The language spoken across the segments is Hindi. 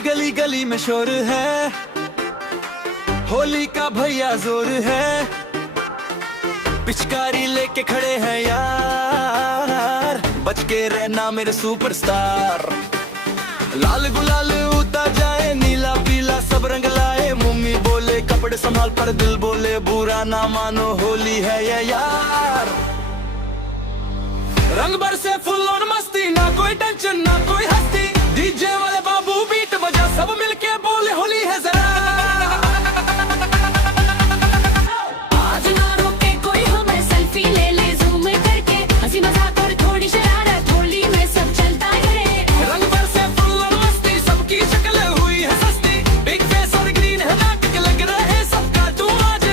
गली गली में शोर है, होली का भैया जोर है। पिचकारी लेके खड़े हैं यार, बच के रहना मेरे सुपरस्टार। लाल गुलाल उता जाए, नीला पीला सब रंग लाए। मम्मी बोले कपड़े संभाल, पर दिल बोले बुरा ना मानो, होली है ये यार। रंग बरसे फुल और मस्ती, ना कोई टेंशन ना कोई हस्ती। डीजे वाले बाबू बीट बजा, सब मिलके बोले होली है जरा। आज ना रोके कोई हमें, सेल्फी ले ले जूम करके। हंसी मजाक और थोड़ी शरारत, होली में सब चलता है। रंग बरसे फुल और मस्ती, सबकी शक्ल हुई है सस्ती। बिग फेस और ग्रीन है नाटक, लग रहे सबका तू आज।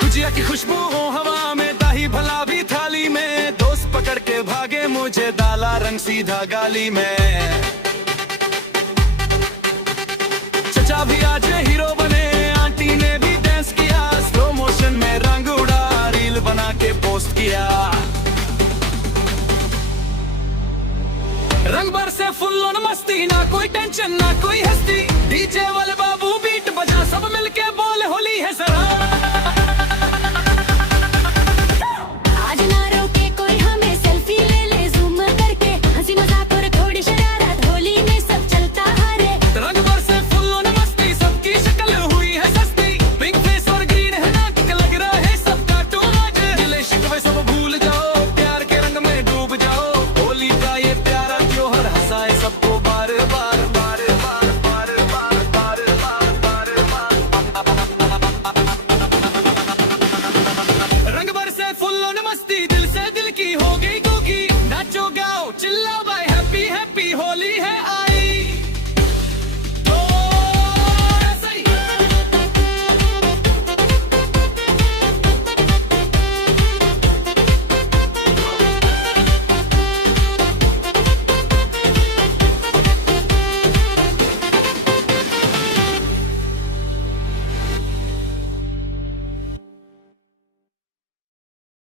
गुजिया की खुशबू हो हवा में, दाही भला भी थाली में। दोस्त पकड़ के भागे मुझे, डाला रंग सीधा गाली में। चचा भी आज हीरो बने, आंटी ने भी डांस किया। स्लो मोशन में रंग उड़ा, रील बना के पोस्ट किया। रंग बरसे फुल और मस्ती, ना कोई टेंशन ना कोई हस्ती। डीजे वाले